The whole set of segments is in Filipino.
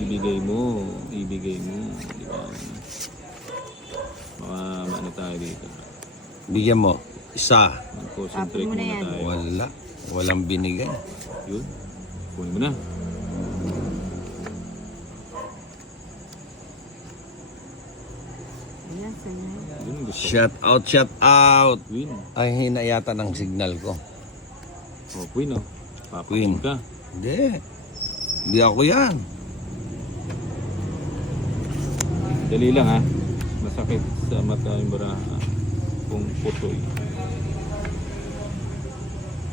Ibigay mo. Ibigay mo. Di ba? Baka ano tayo dito. Bigyan mo. Isa. Mag-concentrate Tapon mo na muna yan. tayo. Wala. Walang binigay. Yun. Kunin mo na. Ayan, sa'yo. Yun ang gusto ko. Shout out, shout out. Queen. Ay, hina yata ng signal ko. Oh, Queen oh. Queen. Papakin ka. Hindi. Hindi ako yan. Dali lang ha. Masakit sa mata yung baraha. Kung putoy.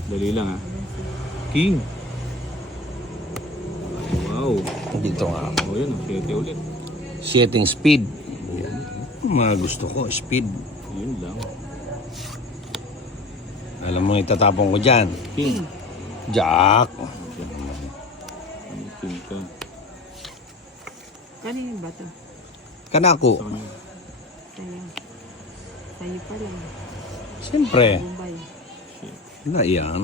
Dali lang ha. King. Ay, wow. Dito nga ako. Oh yan, 7 ulit. Setting speed. Yan. Mga gusto ko, speed. Yun lang. Alam mo, itatapon ko dyan. King. Jack. King ka. Kanino ba to? Kanako. Saan yun? Sa'yo. Sa'yo pa lang. Siyempre. Bombay. Shit. Wala yan.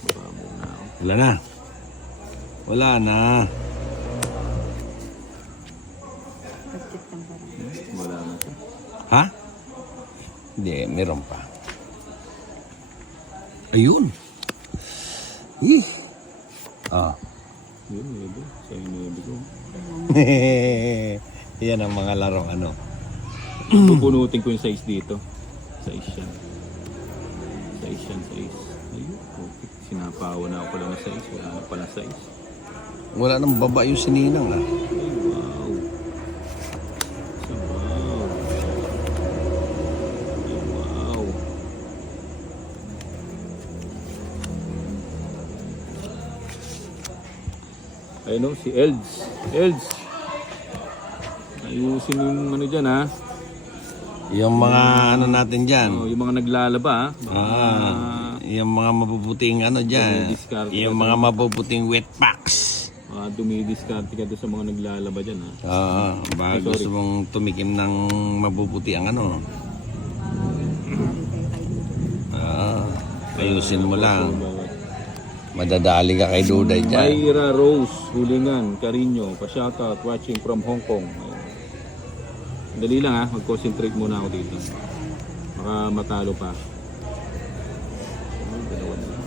Baba muna ako. Wala na. Wala na. Pagkit ng parang. Wala na ka. Ha? Hindi, meron pa. Ayun. Eh. Ah. Yun, maybe. Sa'yo maybe ko. Yan ang mga laro ano. Pupunutin ko yung size dito. Size yan. Size yan, size. Ayun, okay. Sinapawa na ako pala na size. Wala na pala size. Wala nang baba yung sininang ah. Ay, wow. Sabaw. Ay, wow. Ayun o, si Elds. Elds. Ayusin mo yung ano dyan ha. Yung mga ano natin dyan. Oh, yung mga naglalaba ha. Yung mga mabubuting ano dyan. Discard Yung mga mabubuting wet packs. Dumidiskarte ka doon sa mga naglalaba dyan ha. Baka Ay, sorry. gusto mong tumikim ng mabubuti ang ano. Ayusin mo lang. Madadali ka kay Duday dyan. Myra Rose, Hulingan, Carino, pa-shoutout, watching from Hong Kong. Ayun. Dali lang ha, mag-concentrate muna ako dito. Baka matalo pa. Ay, dalawa na lang.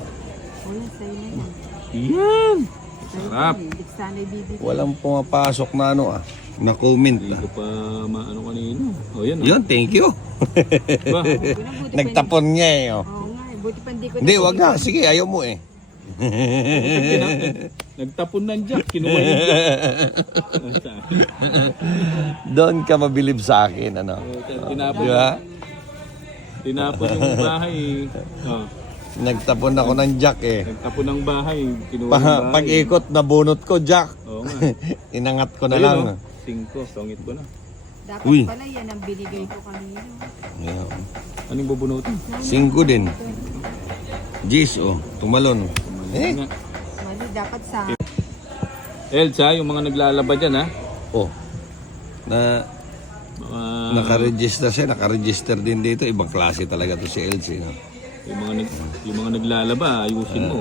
Wala, sa'yo na yan. Yan! Sa'yo Sarap! pa, hindi sana'y bibig. Walang pumapasok na ano ah. Na comment Hindi ah. ko pa maano kanina. O yan Yun, thank you. Ba? Nagtapon niya eh. Oh. Oo nga, buti pa hindi ko. Hindi, wag na. Sige, ayaw mo eh. Nagtapon ng jack, kinuha yung jack. Doon ka mabilib sa akin, ano? Tinapon, Di ba? tinapon yung bahay. Oh, Nagtapon ako ng jack eh. nagtapon ng bahay, kinuha yung bahay. Pag-ikot na bunot ko, jack. Oo nga. Inangat ko na Ayun, lang. oh, 5, songit ko na. Dapat Uy. pala yan ang binigay ko kanina. Ayan. Anong bubunutin? 5 din. Jis, oh. Tumalon. Eh? Nga. Mali, dapat sa Elsa, yung mga naglalaba dyan ha. Oh. Na nakaregister siya. Nakaregister din dito. Ibang klase talaga to si LC. No? Yung mga naglalaba, ayusin mo.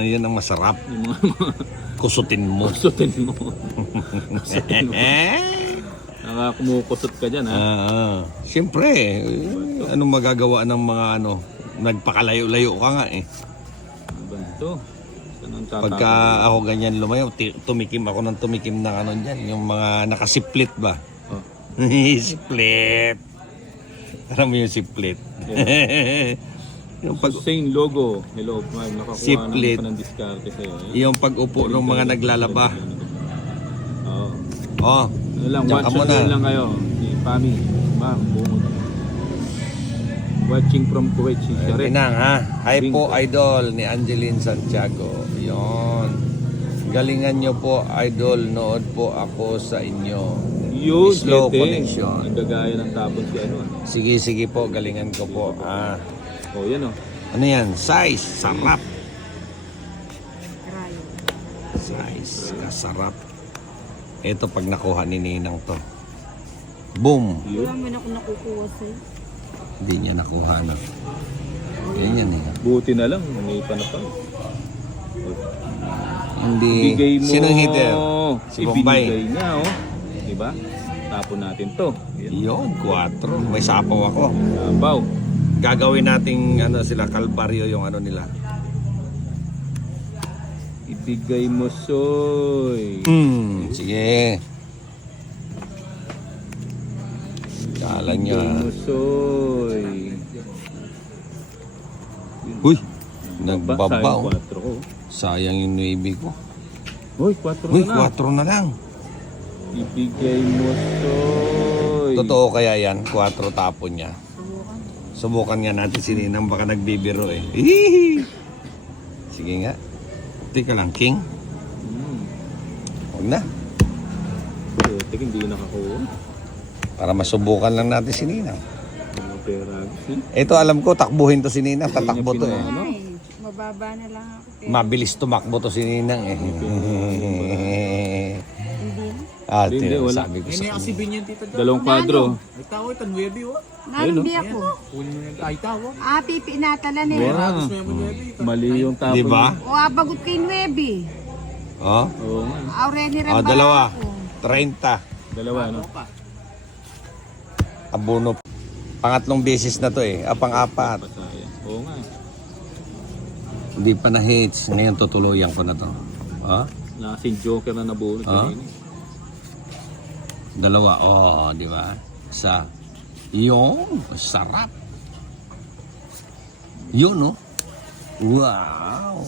Yan ang masarap. Yung mga Kusutin mo. kusutin mo. Kusutin mo. Kumukusot ka dyan ha. Siyempre, anong magagawa ng mga ano, nagpakalayo-layo ka nga eh. Ano ba ito? Saan ang tatapon? Pagka ako ganyan lumayo, tumikim ako ng tumikim ng ano dyan, yung mga nakasiplit ba? Oh. Split. Alam mo yung siplit? Yung pag Sustain logo. Hello, Mark. Nakakuha Siplit. na ng diskarte sa'yo. yung pag-upo ng mga naglalaba. Oo. Oh, Ano lang, diyan watch ka and muna. learn lang kayo. Si Pami, Ma'am, bumot. Watching from Kuwait, si Sharet. Pinang ha. Hi po idol ni Angeline Santiago. Yon. Galingan nyo po idol. Nood po ako sa inyo. Yun, Slow Tete. connection. Nagagaya ng tapon si ano. Sige, sige po. Galingan ko po. Oh, yan oh. Ano yan? Size. Sarap. rayo. Size. Kasarap. Ito pag nakuha ni Ninang to. Boom. Wala mo na ako nakukuha sa'yo. Hindi niya nakuha na. Yan yan eh. Buti na lang, may panapal. Hindi. Ibigay mo. Sino hitter? Si Bombay. Ibinigay niya, oh. Diba? Tapon natin to. Yan. Yun, 4. May sapaw ako. Sabaw. Gagawin nating ano sila, kalbaryo yung ano nila. Ibigay mo, Soy. Sige. Kala nyo Ibigay mo, Soy. Uy, Sayang nagbabaw. 4 ko. Sayang yung 9 ko. Uy, 4 Uy, na. 4 na lang. Ibigay mo, Soy. Totoo kaya yan, 4 tapon niya. Subukan nga natin si Ninang, baka nagbibiro eh. Hihihi. Sige nga. Tika lang, King. Huwag na. Tek, hindi nakakuha. Para masubukan lang natin si Ninang. Mga pera. Ito alam ko, takbuhin to si Ninang. Tatakbo to eh. Ano? Ay, mababa na lang ako. Mabilis tumakbo to si Ninang eh. Hindi na. Ah, Hindi, wala. sabi ko Ini sa kasi binyan tita daw. Dalawang kwadro. Ay tao ito, 9 oh. Narumbi ako. Kunin mo yung ay tao. Ah, pipinatalan eh. Wow. Gusto mo yung 9 Mali yung tapon. Di ba? O, abagot kay Nuebi. Oh, Oo nga. Aureli rin oh dalawa. ako. 30. Dalawa, no? Abono. Pangatlong beses na to eh. Pang-apat. Pasaya. Oo nga. Hindi pa na hits. Ngayon tutuluyan ko na to. Oh, Nakasing joker na nabunot Ah? kanina. dalawa. Oh, di ba? Isa. Yung sarap. Yun, no? Wow.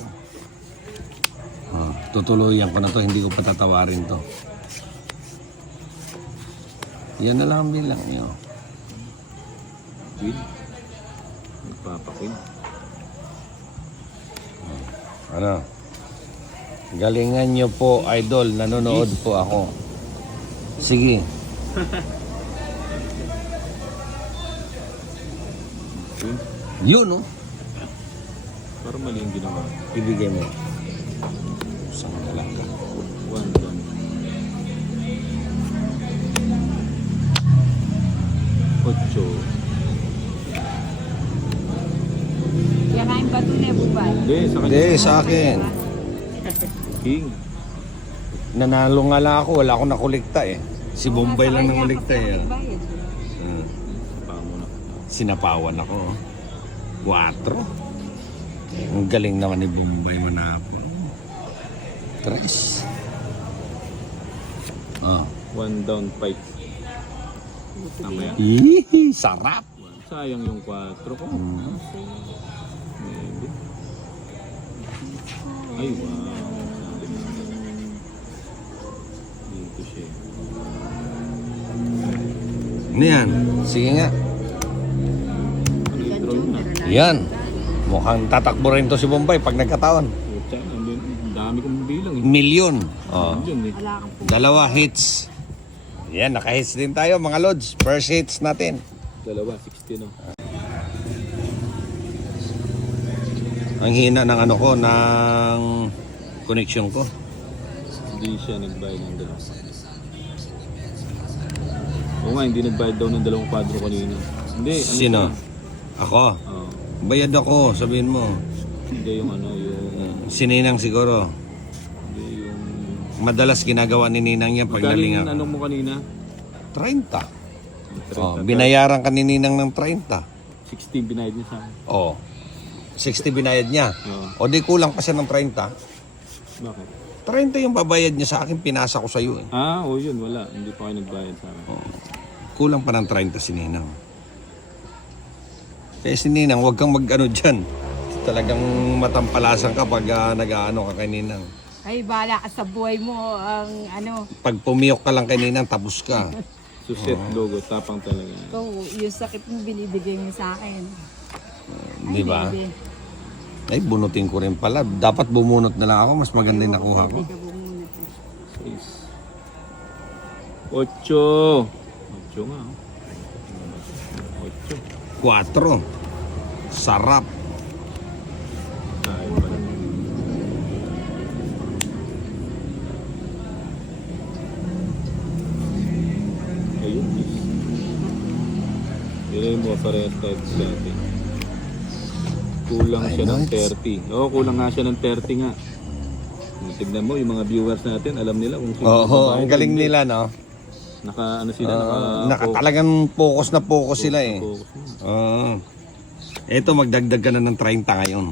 Oh, tutuluyan ko na to. Hindi ko patatawarin to. Yan na lang ang bilang nyo. Queen. Nagpapaqueen. Ano? Galingan nyo po, idol. Nanonood po ako. Sige. Queen. Yun, no? Parang mali yung ginawa. Ibigay mo. Isang dalaga. 1 down. 8. Yakain ba ito na bubay? Hindi, sa kanya. Hindi, sa akin. King. Nanalo nga lang ako. Wala akong nakulikta eh. Si Bombay lang nangulikta eh. Hmm. Sapa mo na. Sinapawan ako. 4. Ang galing naman ni Bombay manapon. 3. Ah. 1 down 5. Tama yan. Hihi, sarap. Sayang yung 4 ko. Maybe. Ay, wow. Dito siya. Ano yan? Sige nga. Control na. Yan. Mukhang tatakbo rin to si Bombay pag nagkataon. Pucha, ang dami kong bilang eh. Milyon. Oh. Diyan eh. Wala kang po. 2 hits. Yan, naka-hits din tayo mga lods. First hits natin. 60 no. Ang hina ng ano ko, ng connection ko. Hindi siya nagbayad ng dalawa. Oo nga, hindi nagbayad daw ng 2 kwadro kanina. Hindi, ano Sino? siya? Ako. Oo. Bayad ako, sabihin mo. Hindi yung ano, yung... Sininang siguro. Hindi yung... Madalas ginagawa ni Ninang yan pag Magkano naling yung ako. ano mo kanina? 30. Oh, 30. binayaran ka ni Ninang ng 30. 16 binayad niya sa akin. Oh. 60 binayad niya. Oo. O di kulang pa siya ng 30. Bakit? 30 yung babayad niya sa akin, pinasa ko sa iyo. Ah, oo yun, wala. Hindi pa kayo nagbayad sa akin. Kulang pa ng 30 si Ninang. Kaya si Ninang, huwag kang mag-ano dyan. Talagang matampalasan ka pag nag-ano ka kay Ninang. Ay, bahala ka sa buhay mo. Ang ano, Pag pumiyok ka lang kay Ninang, tapos ka. Suset logo, tapang talaga. ikaw, yung sakit mo binibigay mo sa akin. Di ba? Hindi. Ay, bunutin ko rin pala. Dapat bumunot na lang ako. Mas maganda yung nakuha ko. Hindi ka bumunot. 8 nga. 8. 4. Sarap. Tayo pala. Ayun. Yun mo parehas tayo sa atin. Kulang siya ng 30. Oo, kulang nga siya ng 30 nga. Tignan mo, yung mga viewers natin, alam nila kung sino. Oo, babae ang o galing hindi. nila, no? Ano sila, Talagang focus na focus sila eh. focus na. Ito, magdagdag ka na ng 30 ngayon.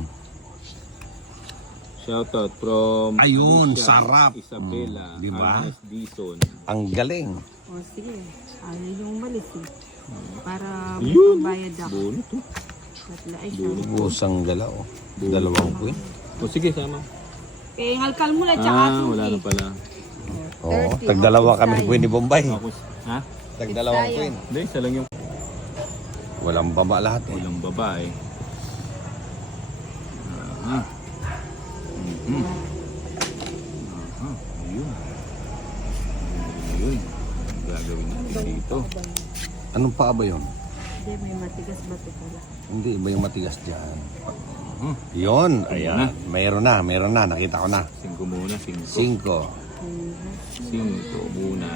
Shoutout from Ayun, Alicia, sarap. Isabela, Di ba? Agnes Dison. Ang galing. O sige, ayaw yung umalis eh. Para Yun. magbayad ako. Bono to. Tatla ay siya. Busang galaw. Dalawang queen. O sige, sama. Eh, ngalkal mo na tsaka Wala na pala. Oo, tagdalawa kami queen ni Bombay. Ako, ha? Tagdalawang queen. Hindi, isa lang yung Walang baba lahat eh. walang babae. Aha. Mhm. Aha, ayun. Ayun. Ang gagawin natin dito. Anong paa ba yun? Hindi, may matigas ba ito pala? Hindi, iba yung matigas dyan. Mhm. Yun, ayan. Mayroon na. Nakita ko na. 5 muna, 5. 5. 5 muna.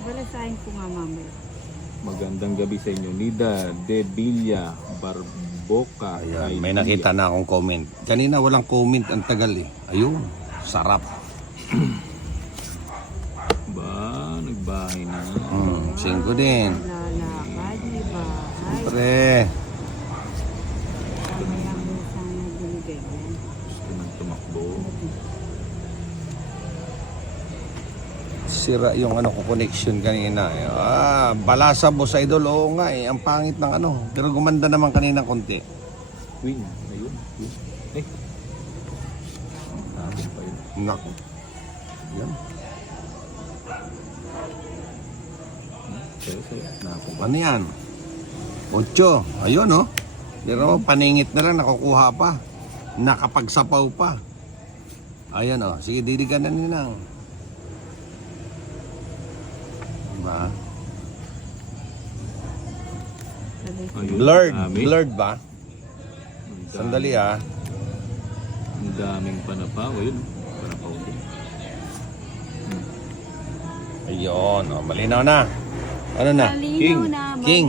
Balasahin ko nga mamaya. Magandang gabi sa inyo. Nida De Villa Barboca. Ayan, may nakita na akong comment. Kanina walang comment, ang tagal eh. Ayun, sarap. Ba, nagbahay na. 5 din. Lalakad, may bahay. Pre, Mamaya mo sana binigay yan. Gusto nang tumakbo. sira yung ano ko connection kanina. Balasa boss idol. Oo nga eh, ang pangit ng ano. Pero gumanda naman kanina konti. Queen. Ayun. Queen. Eh. Natin pa yun. Nako. Yan. Sayo. Napo. Ano yan? 8. Ayun oh. Pero paningit na lang, nakukuha pa. Nakapagsapaw pa. Ayan oh. Sige, didigan na ninang. Diba? Ayun. Blurred. Dami. Blurred ba? Ang dami. Sandali ah. Ang daming panapaw. Ayun. Panapaw din. Ayun oh. Malinaw na. Ano na? King. King.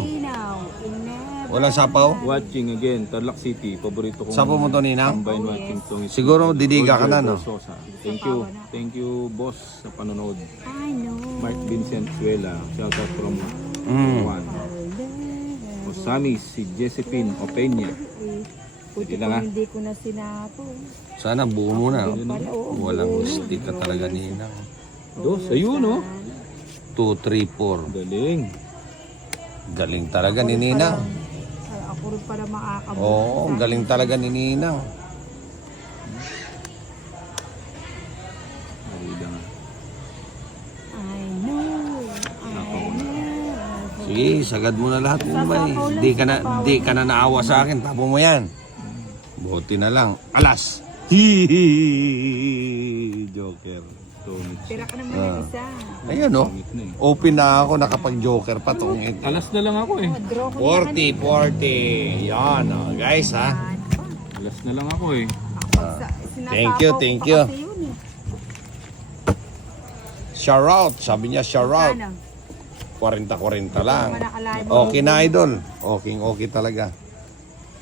Walang sapaw? Watching again. Tarlac City. Paborito kong Sapaw mo to, Ninang? combine watching song. Siguro didiga ka na, no? Sosa. Thank you. Thank you, boss, sa panonood. I know. Mark Vincent Suela. Shout out from Juan. Osami, si Josephine Opeña. Puti lang, ko ah. hindi ko na sinapo. Sana buo muna. Pala, oo. Walang stick ka talaga, Ninang. Dos, ayun oh. 2, 3, 4. Galing. Galing talaga ni Ninang. Ako rin para makakabuti. Oo, ang galing talaga ni Ninang. Ayun lang. I know. Sige, sagad mo na lahat, Mumbai. Di ka na naawa sa akin. Tapo mo yan. Buti na lang. Alas. Hihihihi. Joker. Tira ka naman ng isa. Ayan oh. Open na ako, nakapag-joker pa tong ito. Alas na lang ako eh. Draw ko 40. Yan oh, guys ha. Alas na lang ako eh. Thank you. Shout out. Sabi niya shout out. 40-40 lang. Okay na idol. Okay talaga.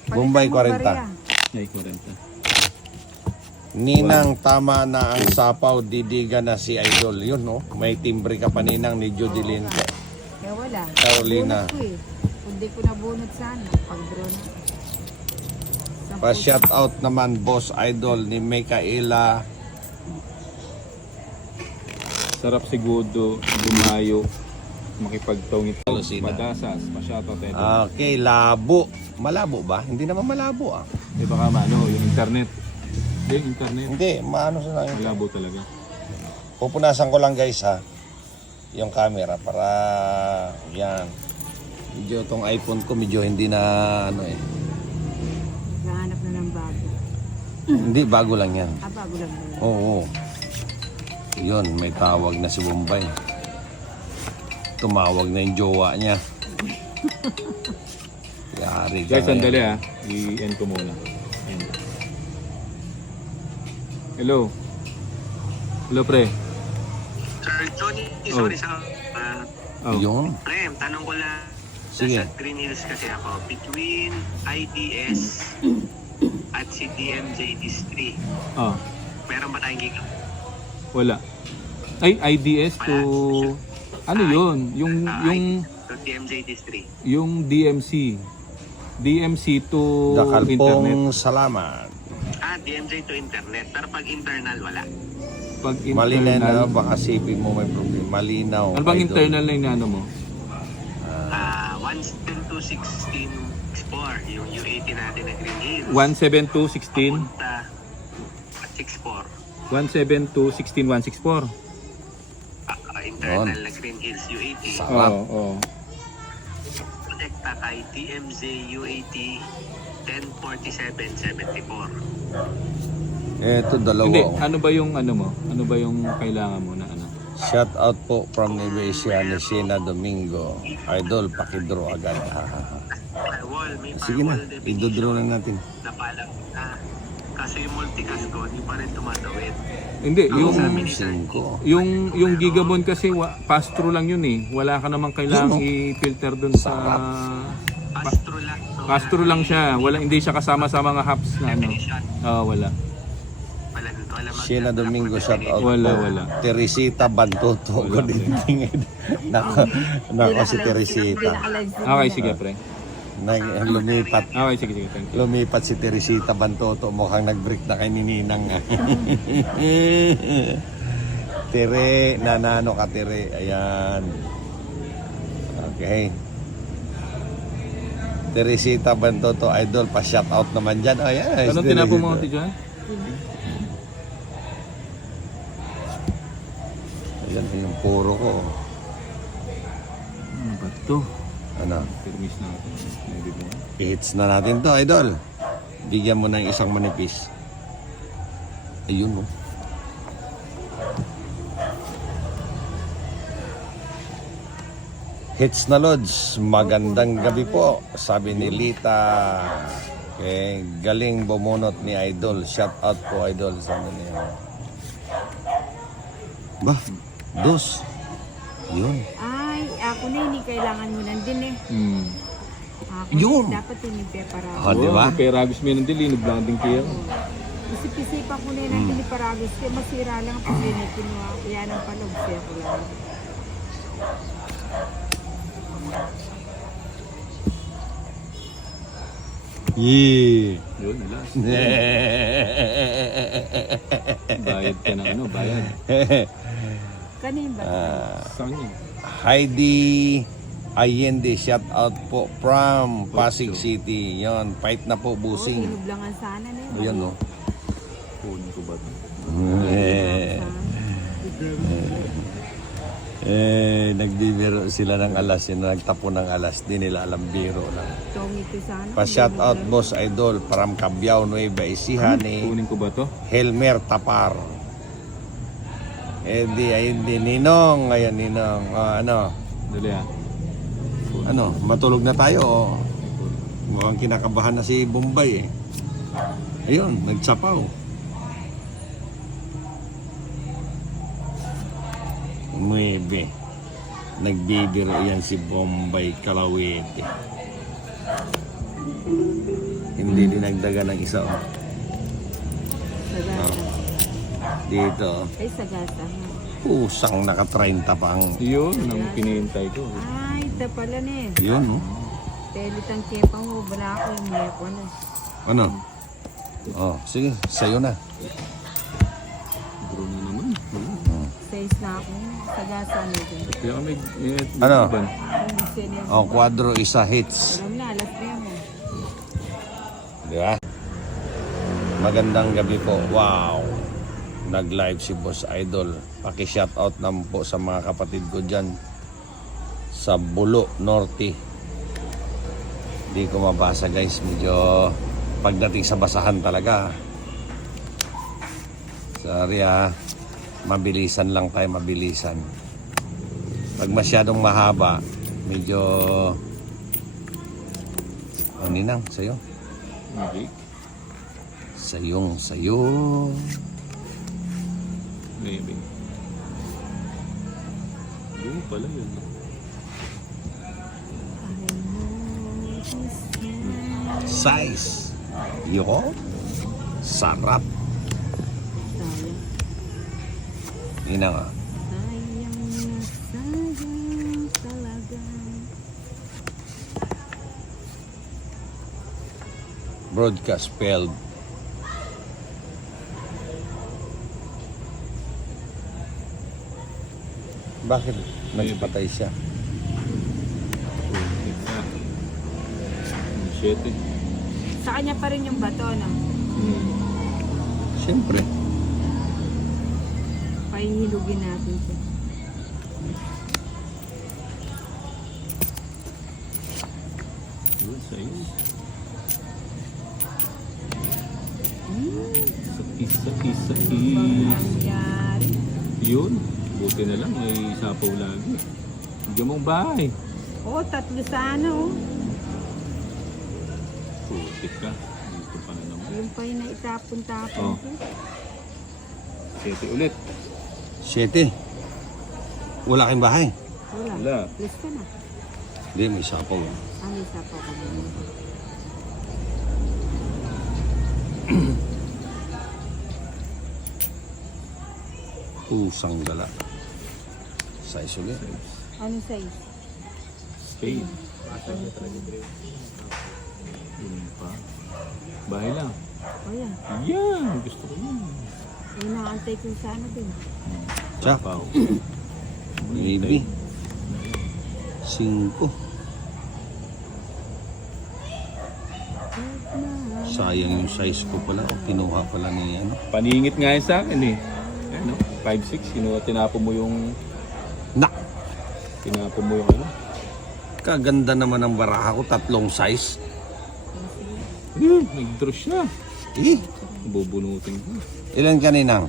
Bombay 40. Ay, 40. Ninang, tama na ang sapaw, didiga na si Idol. Yun, no? May timbre ka pa, Ninang, ni Judeline. Eh wala. Carolina. Bunot ko eh. Hindi ko nabunot sana. Pag-draw na. Pa-shout out naman, Boss Idol, ni Mikaela. Sarap siguro dumayo. Makipagtongit. Lucina. Madasas. Pa-shoutout ito. Okay, labo. Malabo ba? Hindi naman malabo ah. Di ba ka yung internet? Hindi, internet. Hindi, maano sa lang. Malabo talaga. Pupunasan ko lang guys ha. Yung camera para yan. Medyo tong iPhone ko medyo hindi na ano eh. Nahanap na ng bago. Hindi, bago lang yan. Bago lang na. Oo. Yun, may tawag na si Bombay. Tumawag na yung jowa niya. Yari ka Guys, ngayon. sandali ha. I-end ko muna. End. Hello. Hello, pre. Sir Johnny, Oh. sorry sa... Oh. Yun. Pre, tanong ko lang. Sige. Nasa Green Hills kasi ako. Between IDS at si DMJ District. Oh. Meron ba tayong gig? Wala. Ay, IDS to... Ano yun? Yung So, TMJ District. yung DMC. DMC to internet. Dakalpong salamat. DMJ to internet. Pero pag internal, wala. Pag Malinaw na, internal. baka sipin mo may problema. Malinaw. Ano bang idol. internal na inaano mo? 17216 Explore. Yung U80 natin na Green Hills. 17216 Punta at 64. 17216 164. Internal na Green Hills U80. Sarap. Oo. Connecta kay TMJ U80 104774. Eto, dalawa. Hindi, oh. ano ba yung ano mo? Ano ba yung kailangan mo na ano? Shout out po from Nevesia ni Sina Domingo. Idol, pakidraw agad. Firewall, may Sige na, firewall definition idodraw na natin. na palang kasi yung multicast ko, hindi pa rin tumatawid. Hindi, yung 5. yung Gigabon kasi pass-through lang yun eh. Wala ka namang kailangang i-filter dun sa Pass-through lang. So, pass-through lang siya. Wala, hindi siya kasama sa mga hubs na ano. definition. Wala. Wala Sina Domingo, shout out Wala, po. wala. Teresita Bantoto. Good evening. Nako si Teresita. Okay, sige pre. Lumipat. Okay, sige, thank you. Lumipat si Teresita Bantoto. Mukhang nag-break na kay Nininang. Tere, nanano ka Tere. Ayan. Okay. Teresita Bantoto, idol, pa-shout out naman dyan. Oh, yeah, Anong tinapo mo ati dyan? Ayan, yung puro ko. Ano ba ito? Ano? Permis natin. Maybe mo. I-hits na natin to, idol. Bigyan mo ng isang manipis. Ayun, mo. Hits na Lods, magandang gabi po, sabi ni Lita. Okay, galing bumunot ni Idol. Shout out po, Idol, sabi niya. Bah, dos. Yun. Ay, ako na hindi kailangan mo nandun eh. Ako Yun. dapat para. Ah, di ba? Peragis mo yung dili, naglanding kaya. Isip-isipan ko na yun ang piniparagos. Kaya masira lang ang paglinay kinuha. Kaya nang palog siya ko lang. Yeah. Yun, last. Bayad ka na ano, bayad. Kanin ba? Saan yun? Heidi Allende, shout out po from Pasig City. Yon, fight na po, busing. Hinublangan sana na yun. Ayan, no. Kunin ko ba ito? Nagbibiro sila ng alas, yun, nagtapo ng alas, di nila alam biro lang. Tommy ko sana. Pa-shout out, boss idol, from Cabiao, Nueva Ecija ni Kunin ko ba ito? Helmer Tapar. Hindi, Ninong, ngayon Ninong. Ano, Dali ah. matulog na tayo, o? Mukhang kinakabahan na si Bombay, eh. Ayun, nagsapaw. Nuebe. Nagbibiro yan si Bombay Kalawete. Hindi dinagdagan ng isa, oh. Sagasa. Dito, oh. Ay, sagasa. Pusang naka-30 pang. Yun, ang pinihintay ko. Ay, ito pala na eh. Yun, oh. Pelitang kepang mo. Wala ako yung mepo na. Ano? Oh, sige, sa'yo na. Bro na naman. Size na ako. Sagasa na dyan. Kaya kami, Ano? Hindi siya niya. Oh, kwadro isa hits. Alam na, alas na yan mo. Di ba? Magandang gabi po. Wow. Nag-live si Boss Idol. Paki-shoutout naman po sa mga kapatid ko dyan sa Bulo, Norte. Hindi ko mabasa, guys. Medyo pagdating sa basahan talaga. Sorry, ha. Mabilisan lang tayo, mabilisan. Pag masyadong mahaba, medyo... Oh, Ninang, sa'yo. Okay. Sa'yo. Maybe. Yun pala yun. Size. Yo. Sarap. Sayang. Ninang ah. Sayang na sayang talaga. Broadcast failed. Bakit? Nagpatay siya. Siyete. Sa kanya pa rin yung bato, no? Siyempre. Pahihilugin natin siya. Yun, sa'yo. Sakis. Nangyari. Yun. Buti na lang, may sapaw lagi. Bigyan mong bahay. Oo, 3 sana, oh. Putik ka. Dito pa na naman. Yung pa yung naitapon-tapon Oh. ko. Siyete ulit. 7. Wala kayong bahay. Wala. Wala. Plus ka na. Hindi, may sapaw. Ah, may sapaw ka na. Pusang gala. Size ulit. Anong size? Spade. Yun pa. Bahay lang. O yan. Yan. Gusto ko yan. Eh, naantay ko sana din. Siya. Sapaw. Maybe. 5. Sayang yung size ko pala. O kinuha pala ni ano. Paningit nga yun sa akin eh. Ano? 5'6". Tinapo mo yung... Na! Tinapo mo yung ano? Kaganda naman ang baraha ko. 3 size. Nag-draw siya. Eh! Bubunutin ko. Ilan kaninang?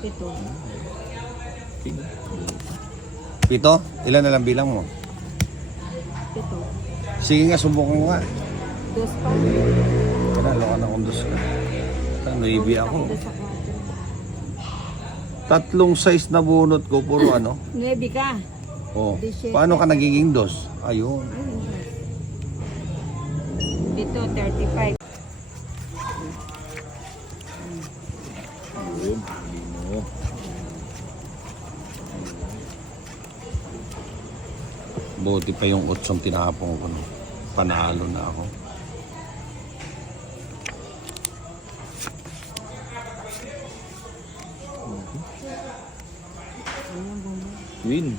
Ito. 7? Ilan na lang bilang mo? Ito. Sige nga, subukan ko nga. 2 pa. Panalo ka na kung 2 ka. Naibi ako. Doon sa 3 size na bunot ko, puro ano. 9 ka. Oh. Paano ka nagiging 2? Ayun. Ito, 35. Ayun. Hindi mo. Buti pa yung 8 tinapong ko. No. Panalo na ako. Queen.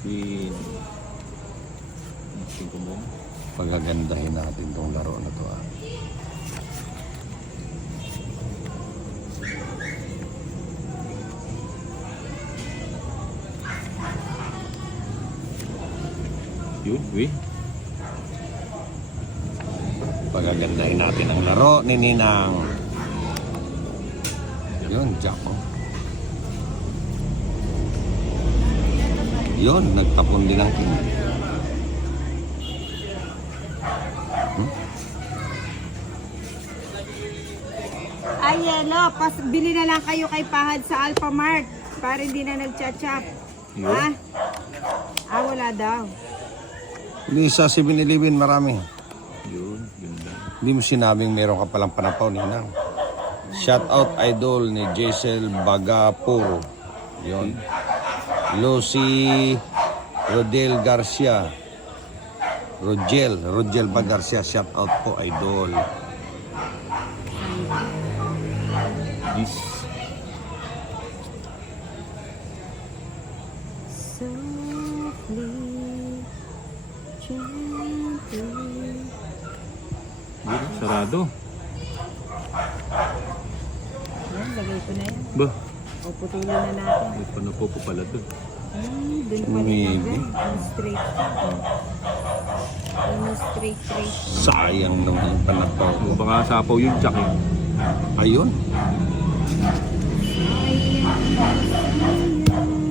Queen. Natin ko mo. Pagagandahin natin tong laro na to ah. Yun, Queen. Pagagandahin natin ang laro ni Ninang. Yun, jack oh. Yun, nagtapon din ang king. Ay, yelo. Bili na lang kayo kay Pahad sa Alphamart para hindi na nagchat-chat. Yun. Ha? Ah, wala daw. Hindi sa 7-Eleven marami. Yun, ganda. Hindi mo sinabing meron ka palang panapaw, Ninang. Shout out idol ni Jaisel Bagapuro. Yun. Lucy Rodel Garcia. Rogel ba Garcia, shout out po idol. This. Softly, gently. Yun, sarado. Yan, lagay ko na yan. Ba, O, putulin na natin. may panapopo pala doon. Dun pa rin Maybe. ang straight. Yung straight. Sayang naman ang panapaw ko. Baka sapaw yung jack eh. Ayun.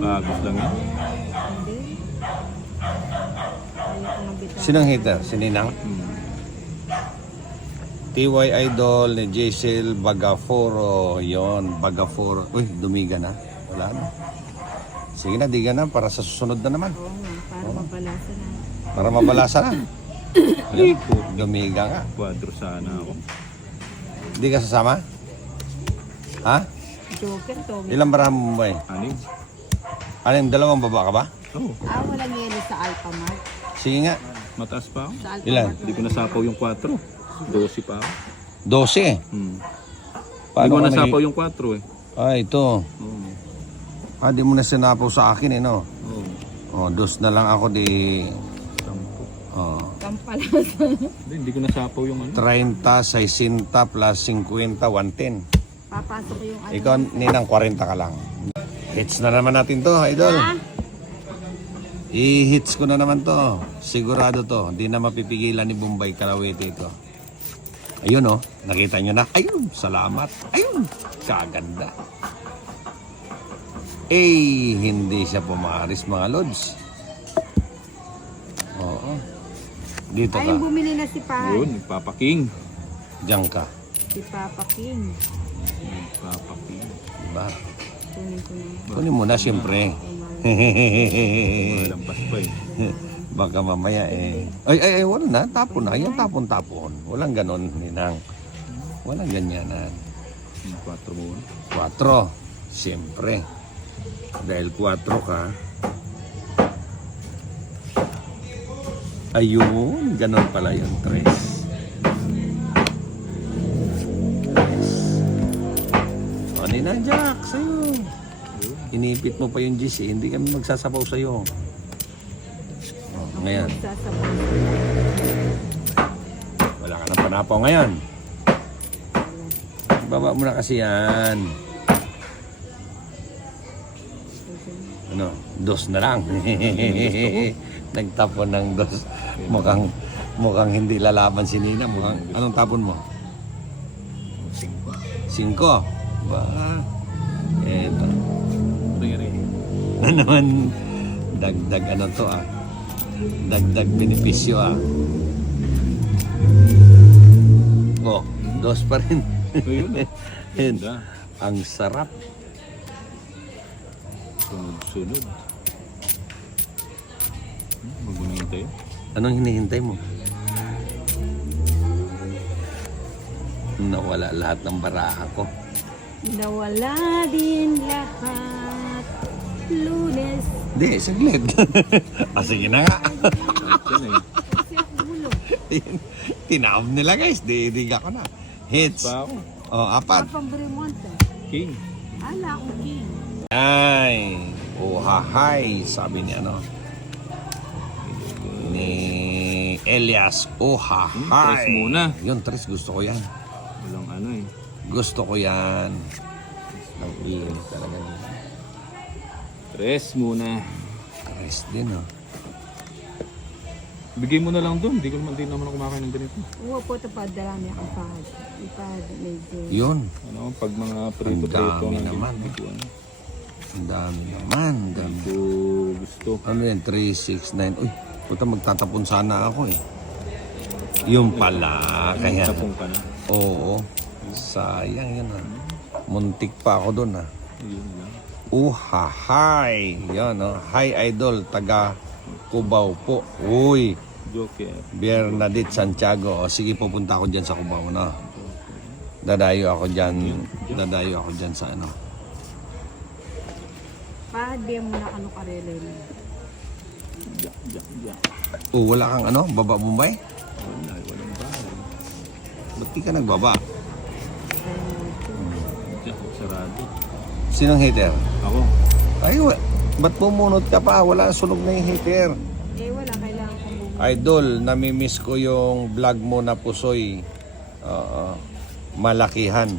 Pagos lang yan. Hindi. Ayoko magbitaw. Sinong hitter? Si Ninang? TY Idol ni Jaisel Bagaforo. Yon, Bagaforo. Uy, dumiga na. Wala na. Sige na, diga na para sa susunod na naman. Oo nga, para mabalasa na. Para mabalasa na. Ayun, dumiga nga. Kwadro sana ako. Hindi ka sasama? Ha? Joker, Tommy. Ilang barahan mo ba eh? Anim. Ano yung dalawang baba ka ba? Oh, Walang yelo sa Alphamart. Sige nga. mataas pa ako. Sa Alphamart. Ilan? Hindi ko nasapaw yung 4. 12 pa ako. 12. Hmm. Hindi Paano ko ka nasapaw yung 4 eh. Ah, ito. Oo. Di mo na sinapaw sa akin eh, no? Oo. Oh, 2 na lang ako di... 10. Oh. Kampalas. Hindi ko nasapaw yung ano. 30, 60 plus 50, 110. Papasok ko yung ano. Ikaw, Ninang, 40 ka lang. Hits na naman natin to, idol. Ah, I-hits ko na naman to. Sigurado to. Hindi na mapipigilan ni Bombay Kalawete ito. Ayun oh, nakita nyo na. Ayun, salamat. Ayun, kaganda. Eh, hindi siya pumaris mga lods. Oo. Dito ka. ayun, bumili na si Pahay. Yun, Papa King. Diyan ka. Si Papa King. Papa King. Diba? Kunin ko na. Kunin mo na siyempre. Malampas pa eh. Baka mamaya eh. Ay, wala na. Tapon na. Yan tapon-tapon. Walang ganon, Ninang. Walang ganyanan. Yung 4 mo. 4. Siyempre. Dahil 4 ka. Ayun. Ganon pala yung 3. O, Ninang Jack, sa'yo. Inipit mo pa yung GC. Hindi kami magsasabaw sa'yo. O, ngayon. Sasabaw. Wala ka ng panapaw ngayon. Baba mo na kasi yan. Ano? 2 na lang. Nagtapon ng 2. Mukhang hindi lalaban si Nina. Anong tapon mo? 5. Ba? Eto. Na naman dagdag ano to ah. Dagdag benepisyo ah. Oh, 2 pa rin. Ayun. Yun. Ganda. Ang sarap. Sunod-sunod. Magunin tayo. Anong hinihintay mo? Nawala lahat ng baraha ko. Nawala din lahat. Lunes. Hindi, saglit. Sige na nga. Yan eh. Kasi ako gulo. Tinaob nila guys. Didig ako na. Hits. Pa ako. Oh, 4. Kapang Bremonte. King. Ala ko King. Ay. Oh, hahay. Sabi ni ano. Ni Elias. Oh, hahay. 3 muna. Yun, 3. Gusto ko yan. Walang ano eh. Gusto ko yan. Ang init talaga niya. 3 muna. 3 din oh. Bigay mo na lang doon. Hindi naman ako kumakain ng ganito. Uwa po ito pa darami ang pahad. Ipahad medyo. Yun. Ano, pag mga prito-prito. dami na naman. ganito, ano. Ang dami naman. Dami. Ito gusto. Ano yan? 3, 6, 9. Uy, puta magtatapon sana ako eh. Yung pala. Kaya. Tapong ka na. Oo. Sayang yun ah. Muntik pa ako doon ah. Yun lang. Hi! Yan oh. Hi Idol, taga Cubao po. Uy, Joker. Bernadette Santiago. O, sige, pupunta ako dyan sa Cubao na. Dadayo ako dyan. Dadayo ako dyan sa ano. Pahad din mo na ano karelo na. Yeah. Oh, wala kang ano? Baba Bombay? Walang bahay. Ba't di ka nagbaba? Diyak, sarado. Sinong hater? Ako. Ay, ba't pumunod ka pa? Wala, sunog na yung hater. Wala, kailangan kong bumili. Idol, namimiss ko yung vlog mo na pusoy. Oo. Malakihan.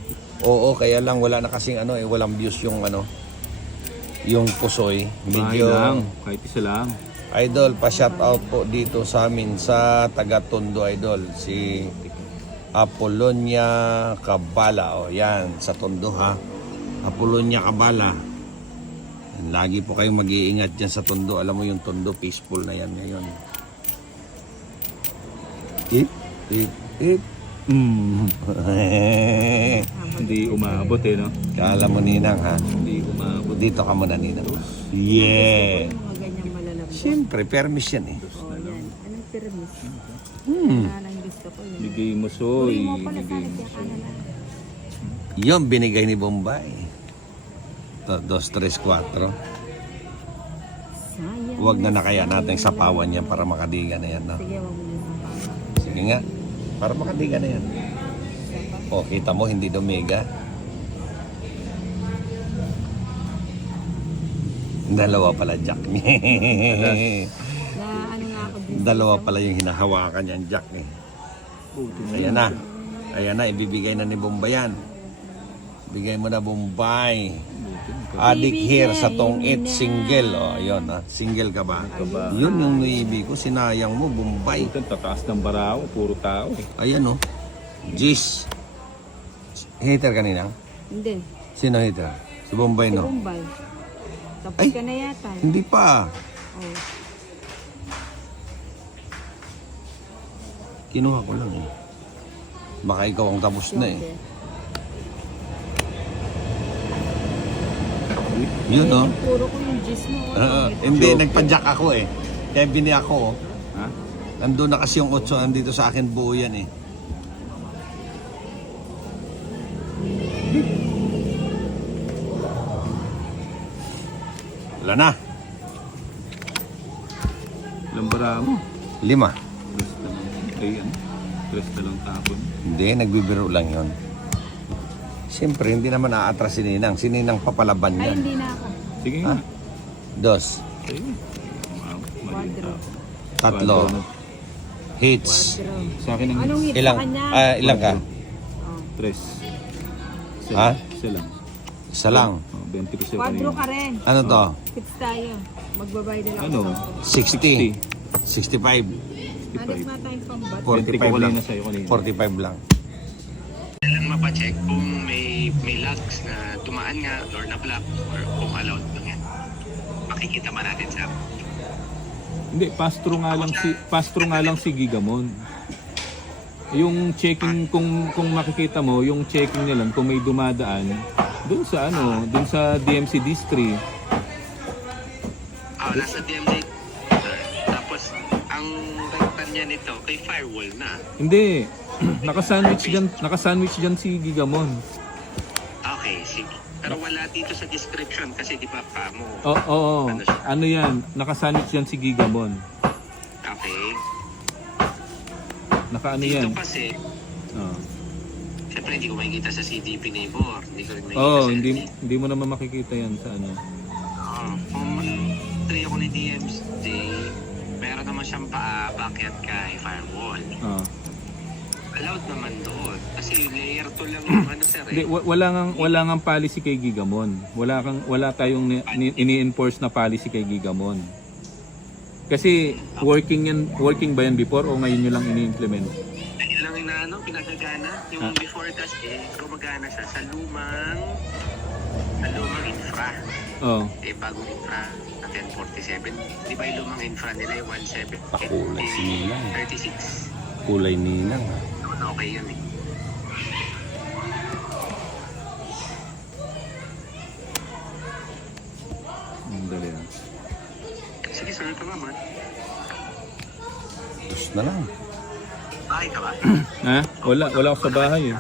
Oo, kaya lang wala na kasing ano eh, walang views yung ano, yung pusoy. Bahay Medyo, lang. Kahit isa lang. Idol, pa-shout out po dito sa amin sa taga-Tondo, Idol. Si Apolonia Cabala. O, yan, sa Tondo ha. Apolonia Cabala. Lagi po kayong mag-iingat dyan sa Tondo. Alam mo yung Tondo, peaceful na yan ngayon. Ip. Hindi umabot eh, no? Kala mo, Ninang ha. Hindi umabot. Dito ka muna, Ninang. Yeah. Mga ganyang malalambot. Siyempre, permis yan eh. O yan. Anong permis? Hmm. Nanang gusto ko yun. Bigay mo, Soy. Uri mo pala Bigay sana mo, kaya Soy. ka na lang. Yung binigay ni Bombay. 2, 3, 4. Sayang. Huwag na kaya natin sapawan yan para makadiga na yan. No? Sige, wag mo na sapawan. Sige nga. Para makadiga na yan. O, kita mo, hindi dumiga. Dalawa pala, Jack. Na ano nga ako dito. Dalawa pala yung hinahawakan niyan, Jack. Ayan na. Ayan na, ibibigay na ni Bombay yan. Bigay mo na, Bombay. Adik here sa tong it single. O, ayun ha. Single ka ba? Yun yung nuibi ko. Sinayang mo, Bombay. Ito, tataas ng barao, puro tao eh. Ayan o. Jis. Hater kanina? Hindi. Sino hater? Si Bombay, Si no? Bombay. Tapos Ay! ka na yata. Hindi pa. Oh. Kinuha ko lang eh. Baka ikaw ang tapos na eh. Yun o. Puro ko yung gis mo. Hindi, nagpa-jack ako eh. Kaya bini ako. Ha? Nandun na kasi yung 8, andito sa akin buo yan eh. Wala na. Ilang barao? 5. Tres na lang. Ay, ano? Tres na lang tapon. Hindi, nagbibiro lang yon. Siyempre, hindi naman aatras si Ninang. Si Ninang papalaban Ay, yan. hindi na ako. Sige Ha? nga. 2, Sige. Mali Quadro. tao. 3, hits. Quadro. Sa akin ang Anong hit Ilang? sa kanya? Ilang ka? Oh. tres. Isa Ha? lang. Isa lang. Isa lang. Oh, 20 pesos Quadro kanina. ka rin. Ano to? Hits tayo. Magbabayad na lang Ano? ako. 60. 65. Hanap nga tayong pambat. 20 ko 45 lang. kanina sa'yo kanina. 45 lang. Kailangan mapacheck kung may logs na tumaan nga or na-block or kung allowed lang yan. Makikita ba natin sa Hindi, pastro nga lang si Gigamon. Yung checking kung makikita mo, yung checking nila kung may dumadaan doon sa doon sa DMC District. nasa DMZ. Tapos, ang rentan niya nito kay firewall na. Hindi. Naka-sandwich diyan si Gigamon. Okay, sige. Pero wala dito sa description kasi di ba mo. Oo. Ano 'yan? Naka-sandwich diyan si Gigamon. Okay. Naka-ano Dito 'yan? kasi, Oo. syempre hindi ko makikita sa CDP neighbor. Hindi ko rin makikita Oh, sa hindi mo naman makikita 'yan sa ano. Kung 3 ako ni DMZ, meron naman siyang paakyat kay firewall. Oo. Allowed naman doon. Kasi layer 2 lang yung ano sir Hindi, eh. wala ngang policy kay Gigamon. Wala tayong ini-enforce na policy kay Gigamon. Kasi working ba yan before o ngayon nyo lang ini-implement? Dahil lang inaano, pinagagana. Yung before kasi, gumagana siya sa lumang infra. Oh. Bagong infra na 1047. Di ba yung lumang infra nila yung 17? Pakulay si Ninang. 36. Kulay Ninang. Okay yun eh. Dali na. Sige sir, ito naman. Tus na lang. Bahay ka ba? Ha? Wala ako sa bahay eh.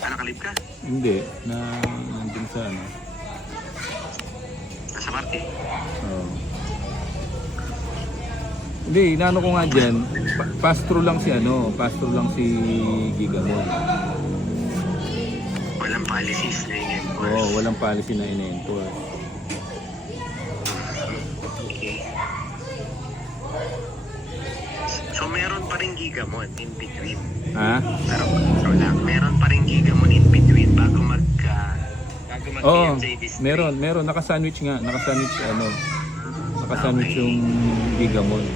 Nakalib ka? Hindi. Nandun sa ano. Nasa Marte? Oh. Hindi, inaano ko nga dyan. Pastro lang si Gigamon. Walang policies na in-enforce. Oo, walang policy na in-enforce. Okay. So meron pa rin Gigamon in between. Ha? Pero so lang, meron pa rin Gigamon in between bago Oo, DMZ district. meron. Naka-sandwich yung Gigamon.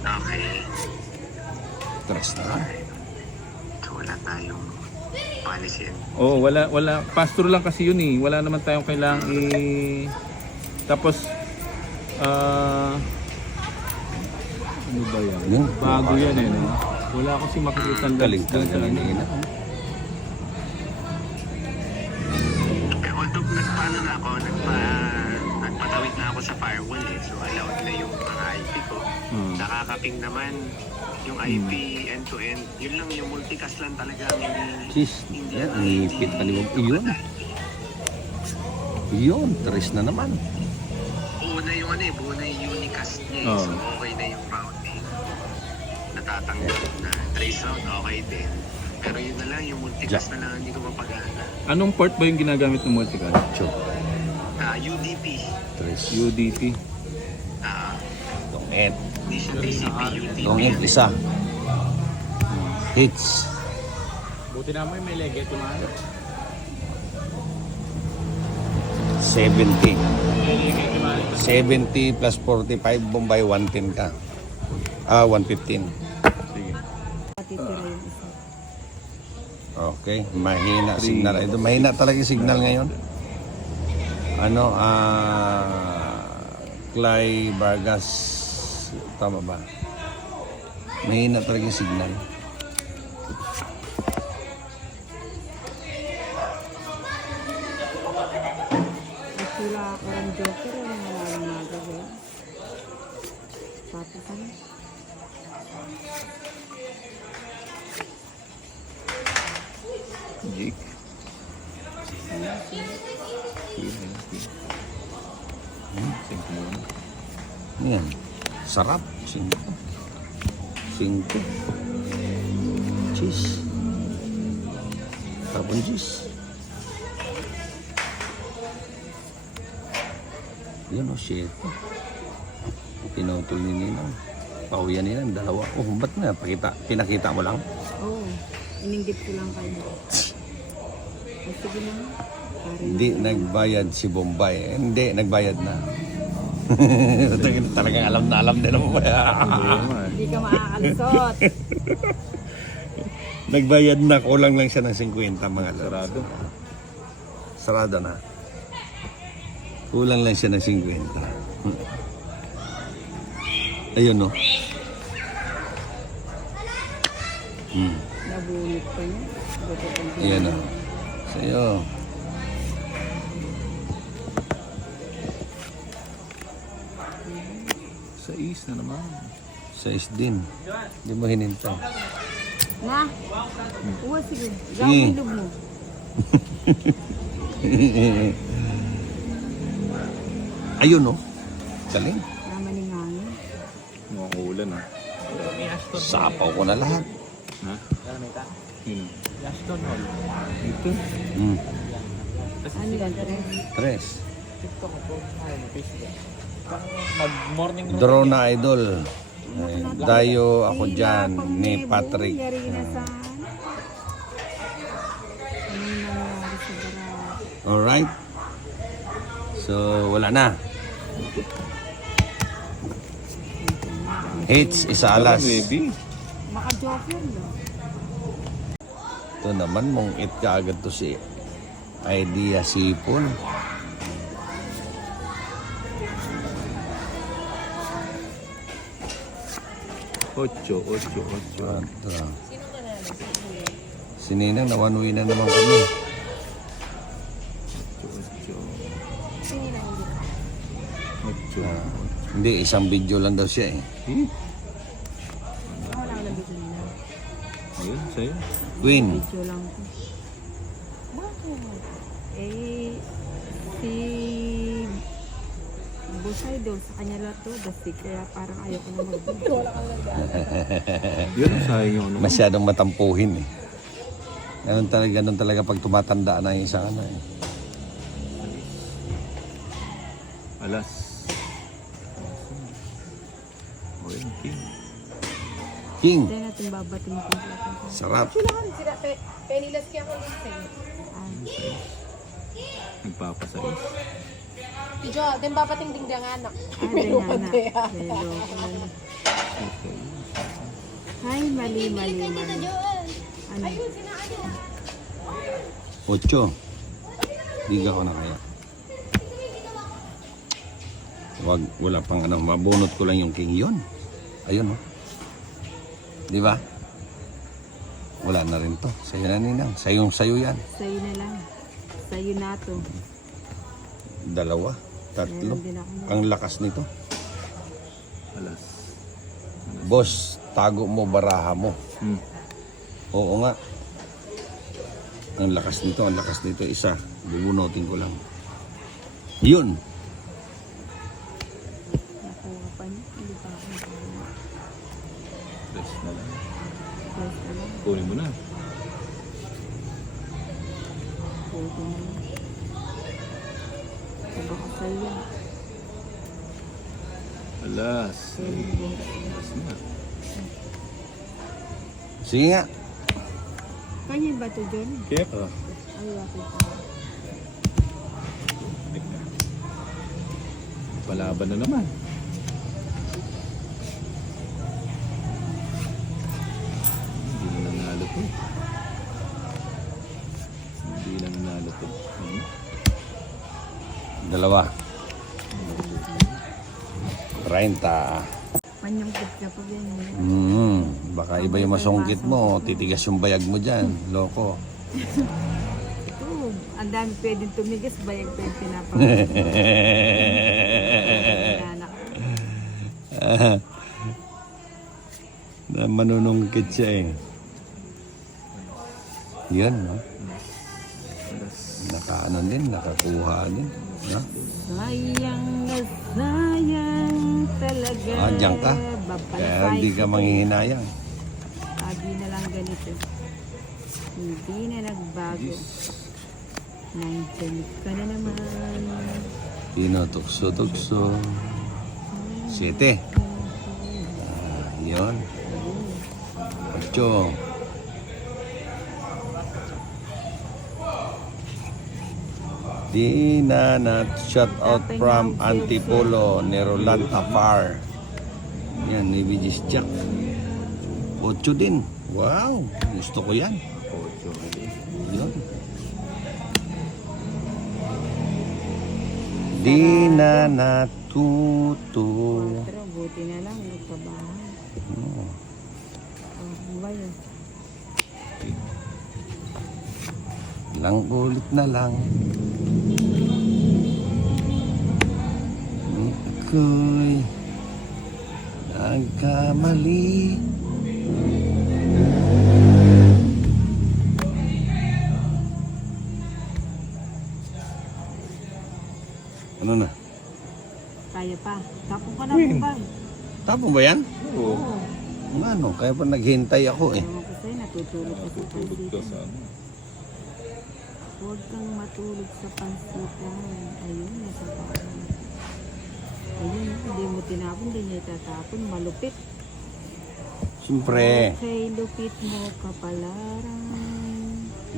Okay. Tres na lang. So wala tayong policy. Oo, wala. Pastro lang kasi yun eh. Wala naman tayong kailangang Tapos, ano ba yan? Yun. Bago yan eh, no? Wala kasi makikita ang Galing talaga ni Ninang. Although nagpatawid na ako sa firewall eh. So allowed na yung mga IP ko. Nakakaping naman yung IP end-to-end. Yun lang yung multicast lang talaga. Cheese. Yan, ngipit pa ni Bob. Iyon. Yun, 3 na naman. Buo na yung ano eh, buo na yung unicast niya eh. Oo. So okay na yung rounding. Natatanggap na. Trace round, okay din. Pero yun na lang, yung multicast na lang hindi ko mapagana. Anong port ba yung ginagamit ng multicast? UDP. 3. UDP. Tungit. Hindi siya TCP, UDP. Tungit, isa. Hits. Buti naman may legit yung mga. 70. 70 plus 45, Bombay 110 ka. 115. Sige. Patitira yung isa. Okay, mahina signal. Ito, mahina talaga yung signal ngayon. Ano, Clay Vargas. Tama ba? Mahina talaga yung signal. At sila ako ng joker, wala lang magagawa. Tapos ano? Jake. Yan. Sarap. 5. Cheese. Sarap ang cheese. Yan o, shit. Pinutol ni Ninang. Pauwian ni Ninang, 2. Oh, ba't na? Pinakita mo lang? Oo. Ininggit ko lang kayo. Ay, sige na. Hindi nagbayad si Bombay. Hindi, nagbayad na. Talagang alam din mo ba? Hindi ka makakalusot. Nagbayad na, kulang lang siya ng 50 mga lods. Sarado. Sarado na. Kulang lang siya ng 50. Ayun no. Nabunit pa niya. Ayan no. Sa'yo. Sa is na naman. 6 din. Hindi mo hinintay. Na? Uwa, sige. Sige. Gawin loob mo. Ayun no. Galing. Naman yung hangin. Mukhang ulan ha. Sapaw ko na lahat. Ha? Yun. Ashton Hall. Ito. Ano yan? Tres? 3. TikTok ko. Ay, Facebook. Mag-morning Draw na idol. Ay, dayo ako dyan ni Patrick. Yari na saan? Ano yung nangyari sa barat? Alright. So, wala na. Hits, isa alas. Maybe. Maka-joker no? Ito naman, mong it ka agad to si Idea Sipon. Ocho. Ito. Si Ninang, nawanuwi na naman kami. Ocho. Hindi, isang video lang daw siya eh. Wala ko nabigli na. Ayun, sa'yo. Queen. Video lang ko. Bakit? Eh, si Busay daw sa kanya lahat to. Basti kaya parang ayoko na mag-video. Yun, sayang yung ano. Masyadong matampuhin eh. Ganun talaga pag tumatanda na yung isang ano eh. Alas. O yun, king. King, Hindi natin babating kung sarap. Penilas kaya ko listing. Nagpapasais. Tijo, din babating dingdang anak. Hello. Hi, mali. Ano? 8. Biga ko na kaya. Wala pang ano, mabunot ko lang yung king yun. Ayun oh. Di ba? Wala na rin to. Sa'yo na Ninang. Sayo yan. Sa'yo na lang. Sa'yo na to. 2, 3. Meron din ako. Ang lakas nito. Alas. Boss, tago mo baraha mo. Oo nga. Ang lakas nito. Isa. Bubunutin ko lang. Yun. Nakuha pa niya. Hindi pa ako. Press na lang. Close na lang. Kunin mo na. Pwede na lang. Pagkakasal yan. Alas. Alas na. Sige nga. Kanya ba ito, John? Kep. Ay, bakit pa? Palaban na naman. Hindi na nanalo to. Hindi na nanalo to. Dalawa. 30. Manyangkot ka pa yan. Baka iba yung masungkit mo. Titigas yung bayag mo dyan. Loko. Ito, ang dami pwedeng tumigas, bayag pa yung pinapakain. Anak. Na manunungkit siya eh. Yan, no? Nakaano din, nakakuha din. No? Sayang na sayang talaga. Diyan ka. Kaya hindi ka manghihinayang. Sabi na lang ganito. Hindi na nagbago. Nandyan ka na naman. Tinutukso-tukso. 7. Yun. 8. Di na shout out from Antipolo, Neroland Afar. Yan, ni Vigis Jack. 8 din. Wow, gusto ko yan. 8. Yun. Di na natuto. Pero buti na lang, nagkabahan. Oh. Oh, ba yun? Ilang ulit na lang. Ako'y nagkamali. Ano na? Kaya pa. Tapos ka na ba? Tapos ba yan? Oo. Ano? Kaya pa naghintay ako eh. Ewan ko sa'yo, natutulog ka sa Tulog ka pansitan. sa ano. Huwag kang matulog sa pansitan. Ayun, nasa bahay. Ayun, hindi mo tinapon, hindi niya itatapon. Malupit. Siyempre, Okay, lupit mo kapalaran.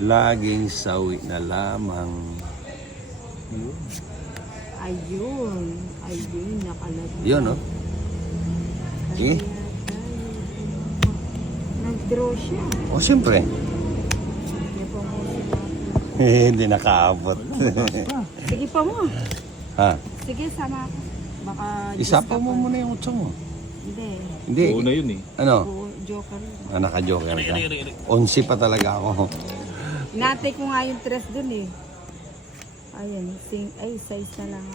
laging sawi na lamang. Ayun, ayun, nakalagay. Yun, no? Sige. Nag-draw siya. O, siyempre. Hindi pa mo sila. Hindi nakaabot. Sige pa mo. Ha? Sige, sama ako. Baka... Isapa mo muna yung utso mo. Hindi. Hindi. Oo na yun eh. Ano? Joker. Naka-joker ka. 11 pa talaga ako. Natay ko nga yung tres dun eh. Ayan, ay, size na lang.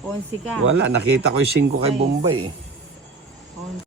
11 ka. Wala, nakita ko yung 5 kay Bombay eh. 11.